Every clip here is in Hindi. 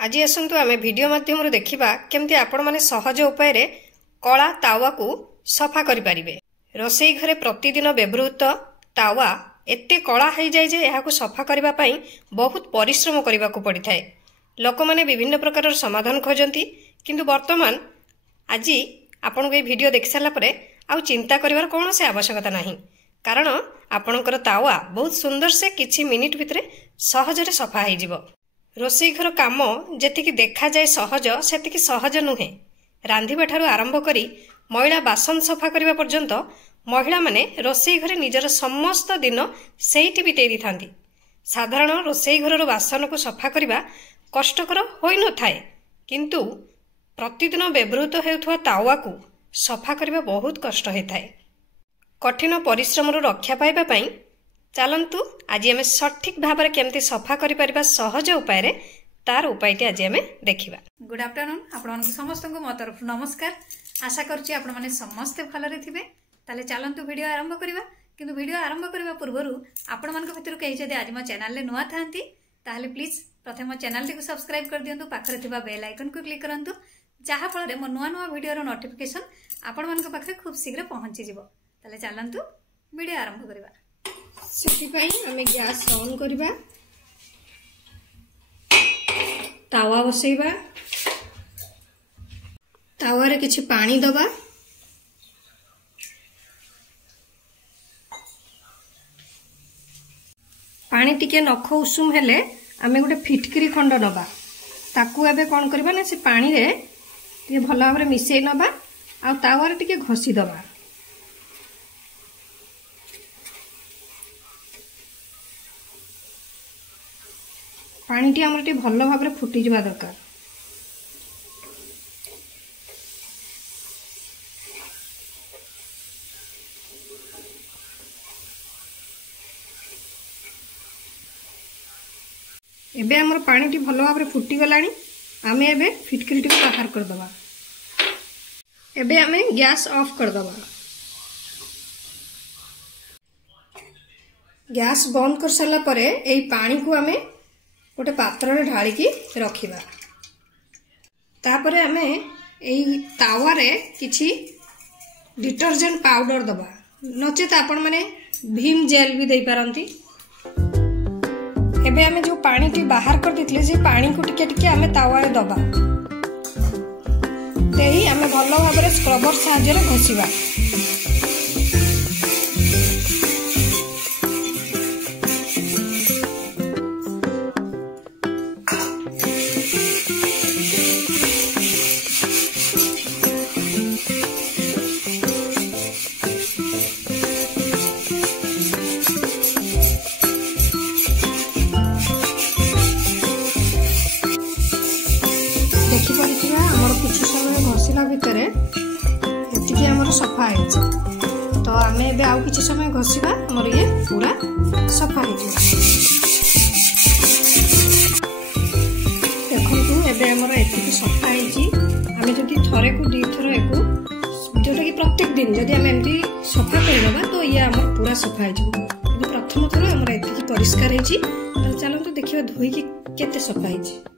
आज आसतु आम भिडियो माध्यम देखा केमती आपण माने सहज उपाय रे कला तावा को सफा करि परिबे। रोसई घरे प्रतिदिन व्यवहृत तावा एते कला हो जाए जे एहाकु सफा करबा पई बहुत परिश्रम करबा को पड़ी थाए। लोक माने विभिन्न प्रकार समाधान खोजंती, किंतु वर्तमान आज आपन को वीडियो देख सारा परे आउ चिंता करिवार कोनोसी आवश्यकता नाही, कारण आपणकर तावा बहुत सुंदर से किछि मिनिट भितरे सहजरे सफा हो जिवो। रोसई घर काम जेतिकी देखा जाए सहज सेतिकी सहज नुहे। रांधिबा ठारू आरंभ करी महिला बासन सफा करबा पर्यंत महिला माने रोसई घरे निजर समस्त दिन सेठी बितेई दिथांती। साधारण रोसई घरर बासन को सफा करबा कष्टकर होई न थाए, किंतु प्रतिदिन व्यवहृत हेउथुवा तावा को सफा करबा बहुत कष्ट होई थाए। कठिन परिश्रम रक्षा पाइबा पई चलतु आज आम सठिक भाव में केमती सफा कर सहज उपाय रे तार उपायटी आज आम देखा। गुड आफ्टरनून, आपण समस्त को मो तरफ नमस्कार। आशा करुच्ची आपण मैंने समस्ते भलरे थिबे। ताले चलतु वीडियो आरंभ करबा, किंतु वीडियो आरंभ करबा पूर्वरु आपण मानक भितर कहि जदि आज मो चैनल ले नुआ थांती ताले प्लीज प्रथम मो चैनल टी को सब्सक्राइब कर दियंतु, पाखरे थिबा बेल आइकन को क्लिक करंतु, जहा फल मो नुआ नुआ वीडियो रो नोटिफिकेशन आपण मानक पाखरे खूब शीघ्र पहुंची जिवो। ताले चलतु वीडियो आरंभ करबा। सेतिपाई आमे गैस ऑन करबा, तावा बसैबा, तावा रे किछि पानी दबा, पानी टिके नख उषुम हेले आमे गोटे फिटकिरी खंड नबा, ताकू एबे कोन करबा ना से पानी रे टिके भल भाबरे मिसै नबा आ तावा रे टिके घसी दबा। पानी टी हमर टी भल भाबरे फुटी जबा दरकार। एबे हमर पानी टी भल भाबरे फुटी गलानी, आमे एबे फिटकिरी टी को बाहर कर दबा। एबे आमे गैस ऑफ कर दबा। गैस बंद कर साला परे एई पानी को आमे गोटे पात्र रे ढाली की रखिबा। तापरे आमे एई तावा रे किछि डिटर्जेंट पाउडर दबा, नचेत आपण माने भीम जेल भी देई पारंती। एबे आमे जो पानी टी बाहर कर दितले जे पानी को टिके टिके आमे तावा रे दबा, तेही आमे भलो भाबरे स्क्रबर साहाय्य रे घसीबा। देखिपार कुछ समय घसीला भितर ये आमर सफा है, तो आम ए आउ कि समय घसीबा आमर ये पूरा सफा हो। देखु एबे आमर एति सफा होमें जदि थरे को दी थर जोटा कि प्रत्येक दिन जदि आम एमती सफा करवा तो ये आमर पूरा सफा हो। प्रथम थर आमर एति परिष्कार हो। चलते देखा धोईकी केते सफा हो।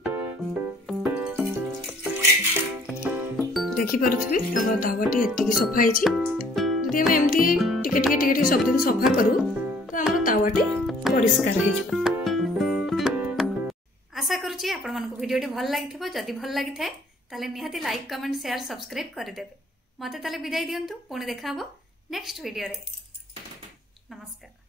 देखि पारुथबे हमर तावाटी एतिकी सफा होइछि। जदि हम एमती टिके टिके टिके टिके सब दिन सफा करू तो हमर तावाटी परिष्कार हो जिवो। आशा करूछि आपण मानको वीडियोटी भल लागिथिबो। जदि भल लागि थाए ताले निहाती लाइक कमेंट शेयर सब्सक्राइब कर देबे। मते ताले विदाई दियंतु, पुणी देखा हबो नेक्स्ट वीडियो रे। नमस्कार।